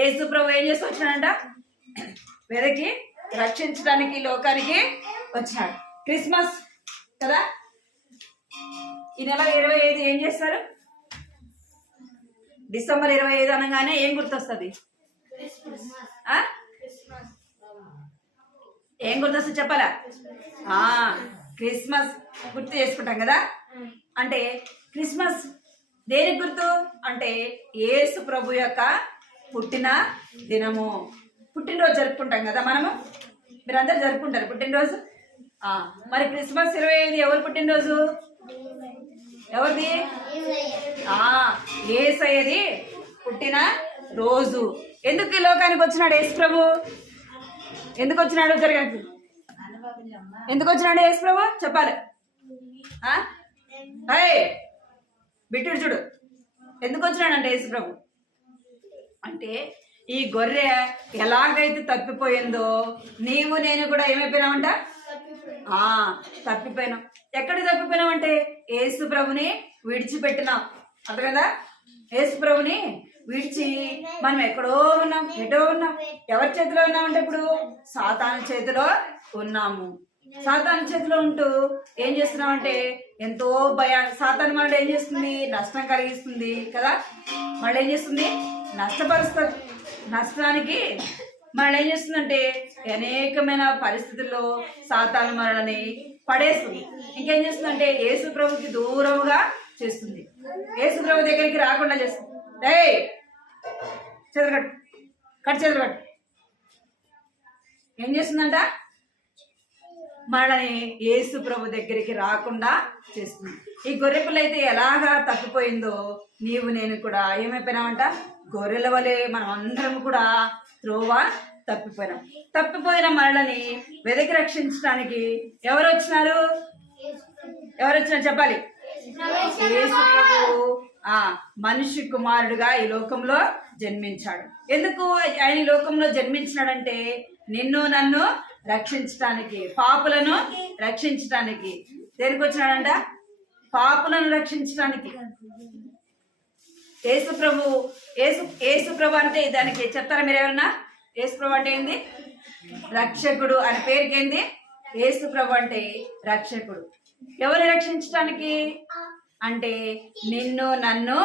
యేసు ప్రభు ఏం చేసి వచ్చినాడంట, వెదకి రక్షించడానికి లోకానికి వచ్చాడు. క్రిస్మస్ కదా, ఈ నెల 25 ఏం చేస్తారు, డిసెంబర్ 25 అనగానే ఏం గుర్తొస్తుంది, ఏం గుర్తొస్తుంది చెప్పాలా, క్రిస్మస్ గుర్తు చేసుకుంటాం కదా. అంటే క్రిస్మస్ దేనికి గుర్తు అంటే యేసు ప్రభు యొక్క పుట్టిన దినము, పుట్టినరోజు జరుపుకుంటాం కదా మనము. మీరందరూ జరుపుకుంటారు పుట్టినరోజు. మరి క్రిస్మస్ 25 ఎవరు పుట్టినరోజు, ఎవరిది, యేసయ్యది పుట్టిన రోజు. ఎందుకు ఈ లోకానికి వచ్చినాడు యేసు ప్రభు, ఎందుకు వచ్చినాడు, జరగదు ఎందుకు వచ్చినాడు యేసు ప్రభు చెప్పాలి. బిట్టుడు చూడు ఎందుకు వచ్చినాడంటే యేసు ప్రభు అంటే ఈ గొర్రె ఎలాగైతే తప్పిపోయిందో నీవు నేను కూడా ఏమైపోయినామంట తప్పిపోయినాం. ఎక్కడ తప్పిపోయినామంటే యేసు ప్రభుని విడిచిపెట్టినాం. అంతే కదా, యేసు ప్రభుని విడిచి మనం ఎక్కడో ఉన్నాం, ఎటో ఉన్నాం. ఎవరి చేతిలో ఉన్నామంటే ఇప్పుడు సాతాను చేతిలో ఉన్నాము. సాతాను చేతిలో ఉంటూ ఏం చేస్తున్నామంటే ఎంతో సాతాను మళ్ళీ ఏం చేస్తుంది, నష్టం కలిగిస్తుంది కదా. మళ్ళీ ఏం చేస్తుంది, నష్టపరుస్తుంది. నష్టానికి మళ్ళీ ఏం చేస్తుందంటే అనేకమైన పరిస్థితుల్లో సాతాను మనల్ని పడేస్తుంది. ఇంకేం చేస్తుందంటే యేసు ప్రభుకి దూరంగా చేస్తుంది, యేసు ప్రభు దగ్గరికి రాకుండా చేస్తుంది. చేతులు చేతులు కట్టు ఏం చేస్తుందంట, మనని యేసు ప్రభు దగ్గరికి రాకుండా చేస్తుంది. ఈ గొర్రె పిల్ల అయితే ఎలాగా తప్పిపోయిందో నీవు నేను కూడా ఏమైపోయినామంట, గొర్రెల వలె మనం అందరం కూడా త్రోవా తప్పిపోయినాం. తప్పిపోయిన మనల్ని వెదకి రక్షించడానికి ఎవరు వచ్చినారు చెప్పాలి. యేసు ప్రభు మనిషి కుమారుడుగా ఈ లోకంలో జన్మించాడు. ఎందుకు ఆయన ఈ లోకంలో జన్మించినాడంటే నిన్ను నన్ను రక్షించడానికి, పాపులను రక్షించడానికి. దేనికి వచ్చినాడంట, పాపులను రక్షించడానికి. యేసు ప్రభు అంటే దానికి చెప్తారా మీరు ఎవరన్నా? యేసు ప్రభు అంటే ఏంది, రక్షకుడు అనే పేరుకి ఏంది, యేసు ప్రభు అంటే రక్షకుడు. ఎవరు రక్షించడానికి అంటే నిన్ను నన్ను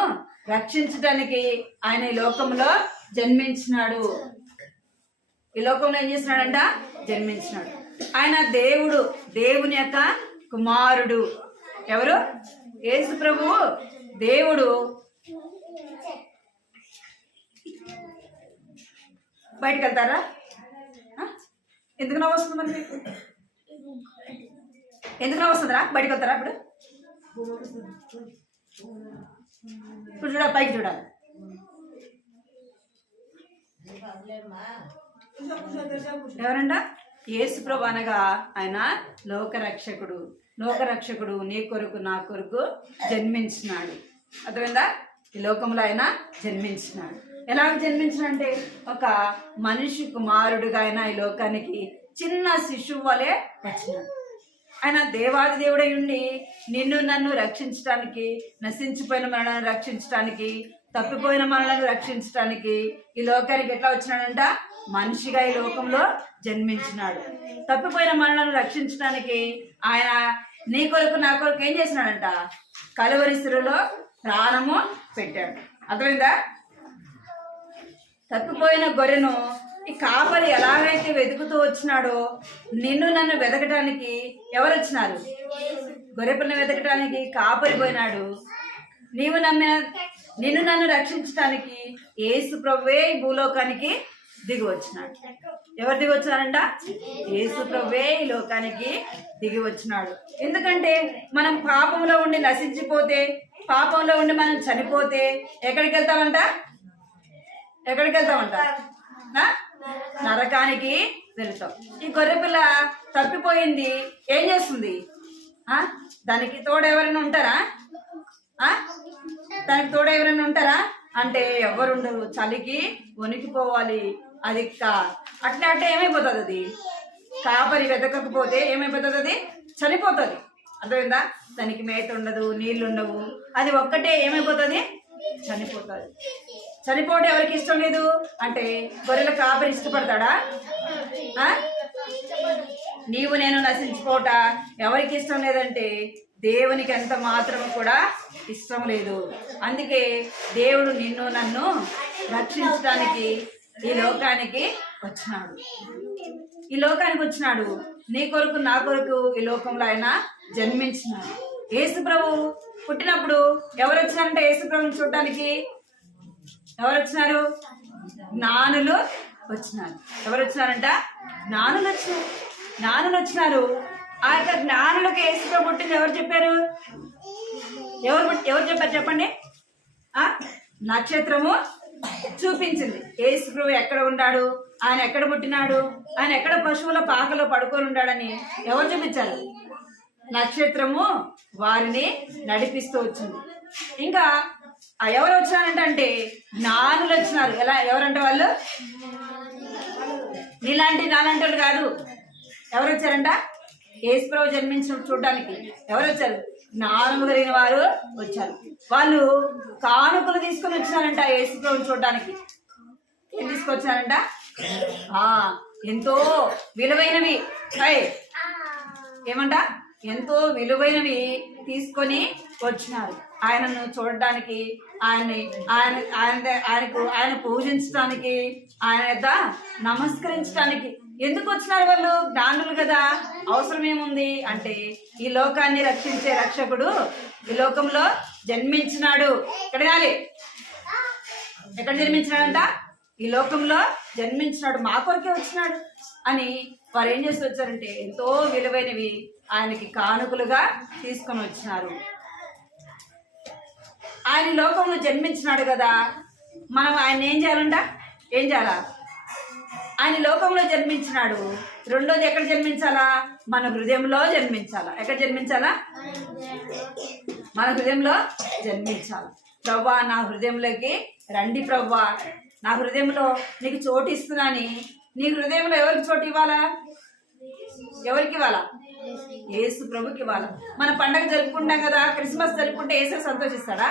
రక్షించడానికి ఆయన ఈ లోకంలో జన్మించినాడు. ఈ లోకంలో ఏం చేసినాడంట, జన్మించినాడు. ఆయన దేవుని యొక్క కుమారుడు. ఎవరు? యేసు ప్రభువు దేవుడు. బయటకు వెళ్తారా? ఎందుకు నవ్వు వస్తుంది మరి మీకు? ఎందుకు నవ్వు వస్తుందిరా? బయటకు వెళ్తారా? ఇప్పుడు చూడాలి, పైకి చూడాలి. ఎవరంట? యేసు ప్రభు అనగా ఆయన లోకరక్షకుడు నీ కొరకు నా కొరకు జన్మించినాడు. అర్థమైందా? ఈ లోకంలో ఆయన జన్మించినాడు. ఎలాగ జన్మించినంటే ఒక మనిషి కుమారుడుగా ఆయన ఈ లోకానికి చిన్న శిశువు వలె వచ్చినాడు. ఆయన దేవాది దేవుడై ఉండి నిన్ను నన్ను రక్షించడానికి, నశించిపోయిన మనల్ని రక్షించడానికి, తప్పిపోయిన మనల్ని రక్షించడానికి ఈ లోకానికి ఎట్లా వచ్చినాడంట, మనిషిగా ఈ లోకంలో జన్మించినాడు. తప్పిపోయిన మనల్ని రక్షించడానికి ఆయన నీ కొరకు నా కొరకు ఏం చేసినాడంట, కలువరి శిలువలో ప్రాణము పెట్టాడు. అర్థమైందా? తప్పిపోయిన గొర్రెను ఈ కాపరి ఎలాగైతే వెతుకుతూ వచ్చినాడో నిన్ను నన్ను వెతకటానికి ఎవరు వచ్చినారు? గొర్రెపిల్లని వెతకటానికి కాపరి పోయినాడు. నిన్ను నన్ను రక్షించడానికి యేసు ప్రభువే ఈ భూలోకానికి దిగి వచ్చినాడు. ఎవరు దిగి వచ్చినారంట? యేసు ప్రభువే ఈ లోకానికి దిగి వచ్చినాడు. ఎందుకంటే మనం పాపంలో ఉండి నశించిపోతే, పాపంలో ఉండి మనం చనిపోతే ఎక్కడికి వెళ్తామంట? నరకానికి వెళ్తాం. ఈ గొర్రెపిల్ల తప్పిపోయింది, ఏం చేస్తుంది? దానికి తోడు ఎవరైనా ఉంటారా? దానికి తోడు ఎవరైనా ఉంటారా అంటే ఎవరుండరు. చలికి వణికిపోవాలి. అది అట్లా అంటే ఏమైపోతుంది? అది కాపరి వెతకకపోతే ఏమైపోతుంది? అది చనిపోతుంది. అర్థమైందా? దానికి మేత ఉండదు, నీళ్ళు ఉండవు. అది ఒక్కటే ఏమైపోతుంది? చనిపోతుంది. చనిపోవడం ఎవరికి ఇష్టం లేదు అంటే గొర్రెల కాపరి ఇష్టపడతాడా? నీవు నేను నశించిపోట ఎవరికి ఇష్టం లేదంటే దేవునికి ఎంత మాత్రం కూడా ఇష్టం లేదు. అందుకే దేవుడు నిన్ను నన్ను రక్షించడానికి ఈ లోకానికి వచ్చినాడు. నీ కొరకు నా కొరకు ఈ లోకంలో ఆయన జన్మించినాడు. యేసు ప్రభు పుట్టినప్పుడు ఎవరు వచ్చినారంటే యేసు ప్రభుని చూడటానికి ఎవరు వచ్చినారు? జ్ఞానులు వచ్చినారు. ఎవరు వచ్చినారంట? జ్ఞానులు వచ్చినారు. ఆ యొక్క జ్ఞానులకు యేసు ప్రభు పుట్టింది ఎవరు చెప్పారు? ఎవరు చెప్పారు చెప్పండి? నక్షత్రము చూపించింది. యేసు ప్రభు ఎక్కడ ఉన్నాడు, ఆయన ఎక్కడ పుట్టినాడు, ఆయన ఎక్కడ పశువుల పాకలో పడుకొని ఉన్నాడని ఎవరు చూపించారు? నక్షత్రము వారిని నడిపిస్తూ వచ్చింది. ఇంకా ఎవరు వచ్చినారంటే జ్ఞానులు వచ్చినారు. ఎవరంటే వాళ్ళు నీలాంటి నాలాంటి వాళ్ళు కాదు. ఎవరు వచ్చారంట? యేసు ప్రభు జన్మించిన చూడడానికి ఎవరు వచ్చారు? జ్ఞానము కలిగిన వారు వచ్చారు. వాళ్ళు కానుకలు తీసుకొని వచ్చినారంట యేసు ప్రభు చూడడానికి. ఏం తీసుకొచ్చారంట? ఎంతో విలువైనవి. ఏమంట? ఎంతో విలువైనవి తీసుకొని వచ్చినారు ఆయనను చూడడానికి, ఆయన పూజించడానికి, ఆయన యొద్ద నమస్కరించడానికి. ఎందుకు వచ్చినారు వాళ్ళు? జ్ఞానులు కదా. అవసరం ఏముంది అంటే ఈ లోకాన్ని రక్షించే రక్షకుడు ఈ లోకంలో జన్మించినాడు. ఎక్కడ జన్మించినాడంట? ఈ లోకంలో జన్మించినాడు, మా కొరకే వచ్చినాడు అని వారు ఏం చేసి వచ్చారంటే ఎంతో విలువైనవి ఆయనకి కానుకలుగా తీసుకొని వచ్చినారు. ఆయన లోకంలో జన్మించినాడు కదా, మనం ఆయన ఏం చేయాలంట? ఏం చేయాలా? ఆయన లోకంలో జన్మించినాడు. రెండోది ఎక్కడ జన్మించాలా? మన హృదయంలో జన్మించాలా. ఎక్కడ జన్మించాలా? మన హృదయంలో జన్మించాలి. ప్రవ్వా, నా హృదయంలోకి రండి ప్రవ్వా, నా హృదయంలో నీకు చోటు ఇస్తున్నాని. నీ హృదయంలో ఎవరికి చోటు ఇవ్వాలా? ఎవరికి ఇవ్వాలా? యేసు ప్రభుకి ఇవ్వాలా. మన పండగ జరుపుకుంటాం కదా, క్రిస్మస్ జరుపుకుంటే యేసు సంతోషిస్తాడా?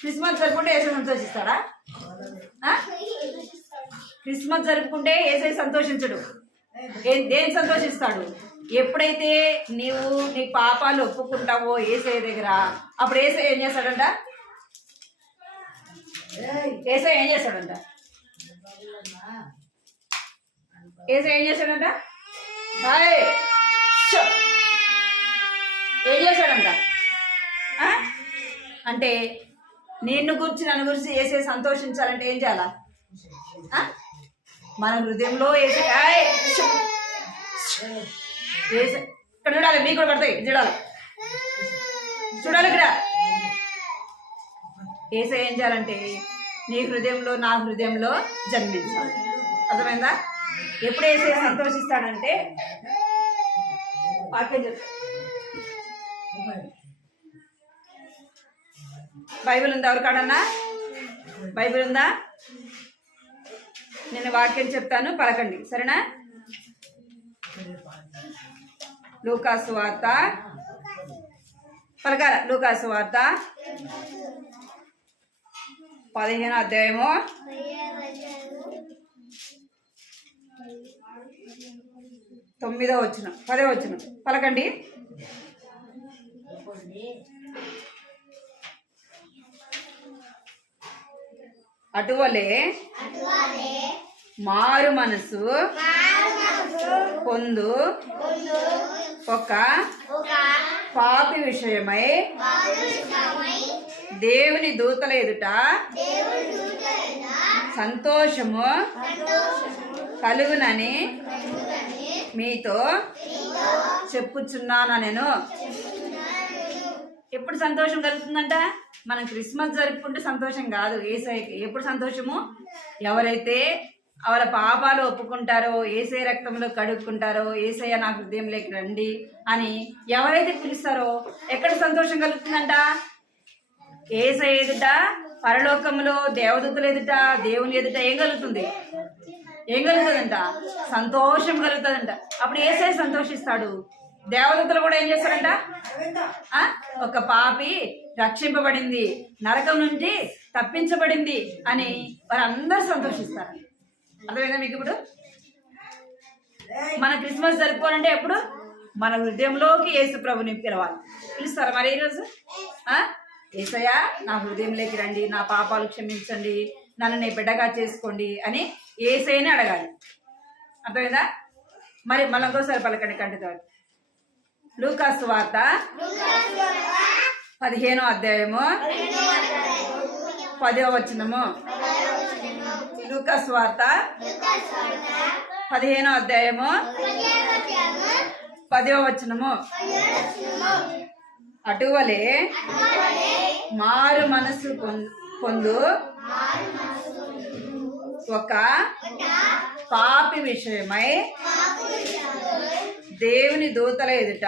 క్రిస్మస్ జరుపుకుంటే యేసు సంతోషిస్తాడా? క్రిస్మస్ జరుపుకుంటే యేసు సంతోషించడు. దేని సంతోషిస్తాడు? ఎప్పుడైతే నీవు నీ పాపాలు ఒప్పుకుంటావో యేసయ్య దగ్గర, అప్పుడు యేసయ్య ఏం చేస్తాడంట? యేసయ్య ఏం చేస్తాడంట? యేసయ్య ఏం చేస్తాడంట? ఏం చేశాడంట అంటే నిన్ను గురించి నన్ను గురించి వేసే సంతోషించాలంటే ఏం చేయాలా? మన హృదయంలో వేసే ఇక్కడ చూడాలి, మీకు కూడా పడతాయి చూడాలి. ఇక్కడ ఏసై ఏం చేయాలంటే నీ హృదయంలో నా హృదయంలో జన్మించాలి. అర్థమైందా? ఎప్పుడు ఏసై సంతోషిస్తాడంటే వాక్యం చెప్తా. బైబిల్ ఉందా ఎవరికాడన్నా? బైబిల్ ఉందా? నేను వాక్యం చెప్తాను, పలకండి, సరేనా? లూకాసు వార్త పలకాల. లూకాసు వార్త 15వ అధ్యాయము 9వ వచనం 10వ వచనం పలకండి. అటువలే మారు మనసు పొందు ఒక పాపి విషయమై దేవుని దూతల ఎదుట సంతోషము కలుగునని మీతో చెప్పుచున్నాను. నేను ఎప్పుడు సంతోషం కలుగుతుందంట? మనం క్రిస్మస్ జరుపుకుంటే సంతోషం కాదు. యేసయ్యకి ఎప్పుడు సంతోషము? ఎవరైతే వాళ్ళ పాపాలు ఒప్పుకుంటారో, యేసయ్య రక్తంలో కడుక్కుంటారో, యేసయ్య నా హృదయంలోకి రండి అని ఎవరైతే పిలుస్తారో ఎక్కడ సంతోషం కలుగుతుందంట? యేసయ్య ఎదుట, పరలోకంలో దేవదూతల ఎదుట, దేవుని ఎదుట ఏం కలుగుతుంది? ఏం కలుగుతుందంట? సంతోషం కలుగుతుందంట. అప్పుడు యేసయ్య సంతోషిస్తాడు. దేవదూతలు కూడా ఏం చేస్తారంట? ఒక పాపి రక్షింపబడింది, నరకం నుండి తప్పించబడింది అని వారందరూ సంతోషిస్తారు. అర్థమైందా మీకు? ఇప్పుడు మన క్రిస్మస్ జరుపుకోవాలంటే ఎప్పుడు మన హృదయంలోకి యేసు ప్రభుని పిలవాలి. పిలుస్తారా మరి ఈరోజు? యేసయ్య నా హృదయంలోకి రండి, నా పాపాలు క్షమించండి, నన్ను నీ బిడ్డగా చేసుకోండి అని యేసయ్యని అడగాలి. అర్థమైందా? మరి మళ్ళీ ఇంకోసారి పలకండి కంటితో. లూకాసు వార్త 15వ అధ్యాయము 10వ వచనము. లూకాసు వార్త 15వ అధ్యాయము 10వ వచనము. అటువలే మారు మనసు పొందు ఒక పాపి విషయమై దేవుని దూతల ఎదుట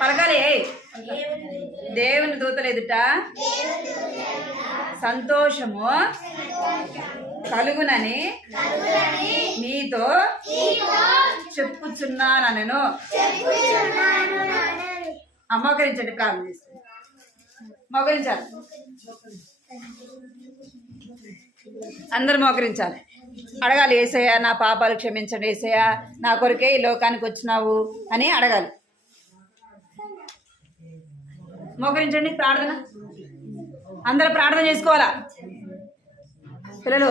పలకాలి. దేవుని దూతల ఎదుట సంతోషము కలుగునని మీతో చెప్పుచున్నానను. మోకరించండి, ప్రార్థన చేస్తుంది. మోకరించాలి, అందరు మోకరించాలి. అడగాలి, యేసయ్య నా పాపాలు క్షమించండి, యేసయ్య నా కొరకే ఈ లోకానికి వచ్చినావు అని అడగాలి. మోకరించండి, ప్రార్థన. అందరూ ప్రార్థన చేసుకోవాలా పిల్లలు?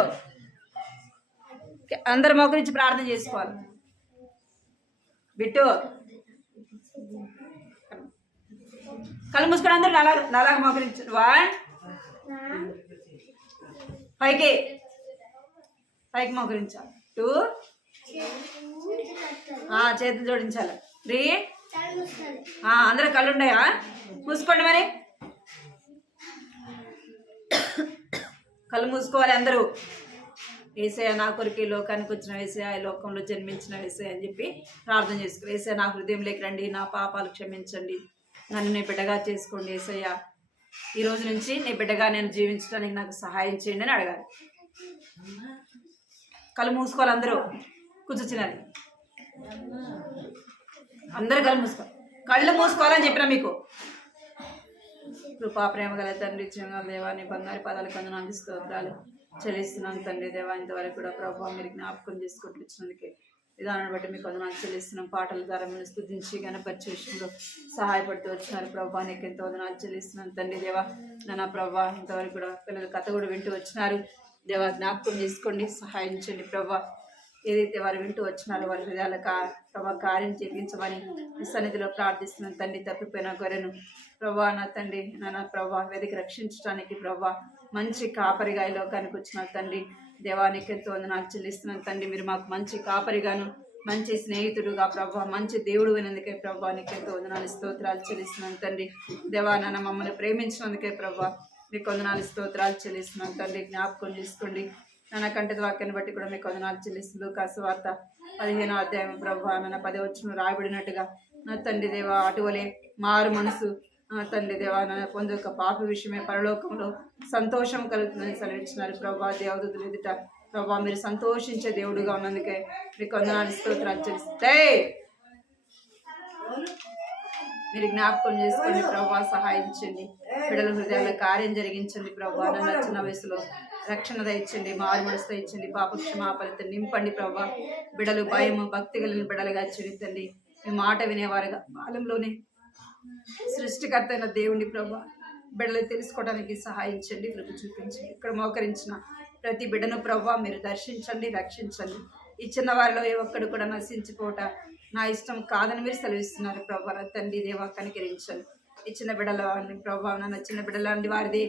అందరు మోకరించి ప్రార్థన చేసుకోవాలి. బిట్టు కళ్ళు మూసుకొని అందరూ నలాగా మోకరించు. 1 పైకి మోకరించాలి. 2 చేతులు జోడించాలి. 3 అందరూ కళ్ళు ఉన్నాయా? మూసుకోండి మరి. కళ్ళు మూసుకోవాలి అందరూ. యేసయ్య నా కొరకు ఈ లోకానికి వచ్చిన యేసయ్య, ఈ లోకంలో జన్మించిన యేసయ్య అని చెప్పి ప్రార్థన చేసుకోవాలి. యేసయ్య నా హృదయంలోకి రండి, నా పాపాలు క్షమించండి, నన్ను నీ బిడ్డగా చేసుకోండి యేసయ్య. ఈ రోజు నుంచి నీ బిడ్డగా నేను జీవించడానికి నాకు సహాయం చేయండి అని అడగాలి. కళ్ళు మూసుకోవాలి అందరూ. కూర్చొచ్చినారు అందరూ కళ్ళు మూసుకోవాలని చెప్పిన మీకు. కృపా ప్రేమ గల తండ్రి, జీవంగల దేవా, నీ బంగారు పదాలకు వందనాలు స్తోత్రాలు చెల్లిస్తున్నాను తండ్రి దేవా. ఇంతవరకు కూడా ప్రభావ మీరు జ్ఞాపకం చేసుకుంటూ ఇచ్చినందుకే విధానాన్ని బట్టి మీకు వందనాలు చెల్లిస్తున్నాం. పాటల ద్వారా మీరు స్తుతించి గణపరిచే విషయంలో సహాయపడుతూ వచ్చినారు ప్రభావ. నీకు ఎంతో వందనాలు చెల్లిస్తున్నాను తండ్రి దేవా. నా ప్రభావ ఇంతవరకు కూడా పిల్లలు కథ కూడా వింటూ వచ్చినారు దేవా. జ్ఞాపకం చేసుకోండి, సహాయించండి ప్రభావ. ఏదైతే వారు వింటూ వచ్చినారో వారి హృదయాల ప్రభావ కార్యం చేయించమని ఈ సన్నిధిలో ప్రార్థిస్తున్నాను తండ్రి. తప్పిపోయిన గొర్రెను ప్రభా నా తండ్రి నా ప్రభా వెదికి రక్షించడానికి ప్రభా మంచి కాపరిగా ఈ లోకానికి వచ్చిన తండ్రి దేవానికి ఎంతో వందనాలు చెల్లిస్తున్నాను తండ్రి. మీరు మాకు మంచి కాపరిగాను, మంచి స్నేహితుడుగా ప్రభా, మంచి దేవుడు అయినందుకే ప్రభా నీకు ఎంతో వందనాలు స్తోత్రాలు చెల్లిస్తున్నాను తండ్రి దేవా. నన్ను మమ్మల్ని ప్రేమించినందుకే ప్రభా మీకు వందనాలు స్తోత్రాలు చెల్లిస్తున్నాను తండ్రి. జ్ఞాపకం చేసుకోండి నన్న కంటి వాక్యాన్ని బట్టి కూడా మీకు వందనాలు చెల్లిస్తుంది. లూకాసు వార్త 15వ అధ్యాయం ప్రభా నన్న 10వ వచనం రాయబడినట్టుగా నా తండ్రి దేవా అటువలే మారు మనసు తండ్రి దేవా నన్ను పొందు ఒక పాపి విషయమే పరలోకంలో సంతోషం కలుగుతుందని సెలవిచ్చినారు ప్రభా. దేవదూతలు ఎదుట ప్రభా మీరు సంతోషించే దేవుడుగా ఉన్నందుకే మీకు వందనాలు స్తోత్రాలు చెల్లిస్తే మీరు జ్ఞాపకం చేసుకోండి ప్రభా. సహాయించండి, బిడ్డల హృదయాల కార్యం జరిగించండి ప్రభా. నన్ను చిన్న వయసులో రక్షణ దయచండి, మారు మనసు దయచండి, పాప క్షమాపణతో నింపండి ప్రభా. బిడ్డలు భయము భక్తి కలిగిన బిడ్డలుగా చెల్లితండి. మీ మాట వినేవారుగా కాలంలోనే సృష్టికర్త అయిన దేవుని ప్రభా బిడ్డలు తెలుసుకోవడానికి సహాయించండి, కృప చూపించండి. ఇక్కడ మోకరించిన ప్రతి బిడ్డను ప్రభా మీరు దర్శించండి, రక్షించండి. ఈ చిన్నవారిలో ఏ ఒక్కడు కూడా నశించిపోట నా ఇష్టం కాదని మీరు సెలవిస్తున్నారు ప్రభా. తండ్రి దేవా కనికరించండి. ఈ చిన్న బిడ్డల ప్రభా నన్న చిన్న బిడ్డలాంటి వారిది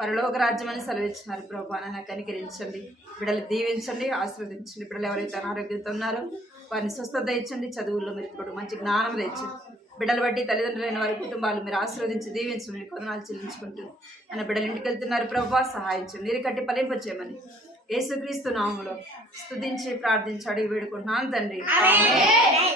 పరలోక రాజ్యం అని సెలవిచ్చినారు ప్రభా. నన్ను కనికరించండి, బిడ్డలు దీవించండి, ఆశీర్వదించండి. బిడ్డలు ఎవరైతే అనారోగ్యంతో ఉన్నారో వారిని స్వస్థత ఇచ్చండి, చదువుల్లో మీరు కూడా మంచి జ్ఞానం తెచ్చండి. బిడ్డలు బట్టి తల్లిదండ్రులైన వారి కుటుంబాలు మీరు ఆశీర్వదించి దీవించండి. మీకు వందనాలు చెల్లించుకుంటూ నన్ను బిడ్డలు ఇంటికి వెళ్తున్నారు ప్రభా. సహాయించండి, నీరు కట్టి ఫలింపచేయమని యేసుక్రీస్తు నామములో స్తుతించి ప్రార్థించి అడిగి వేడుకుంటున్నాను తండ్రి. ఆమేన్.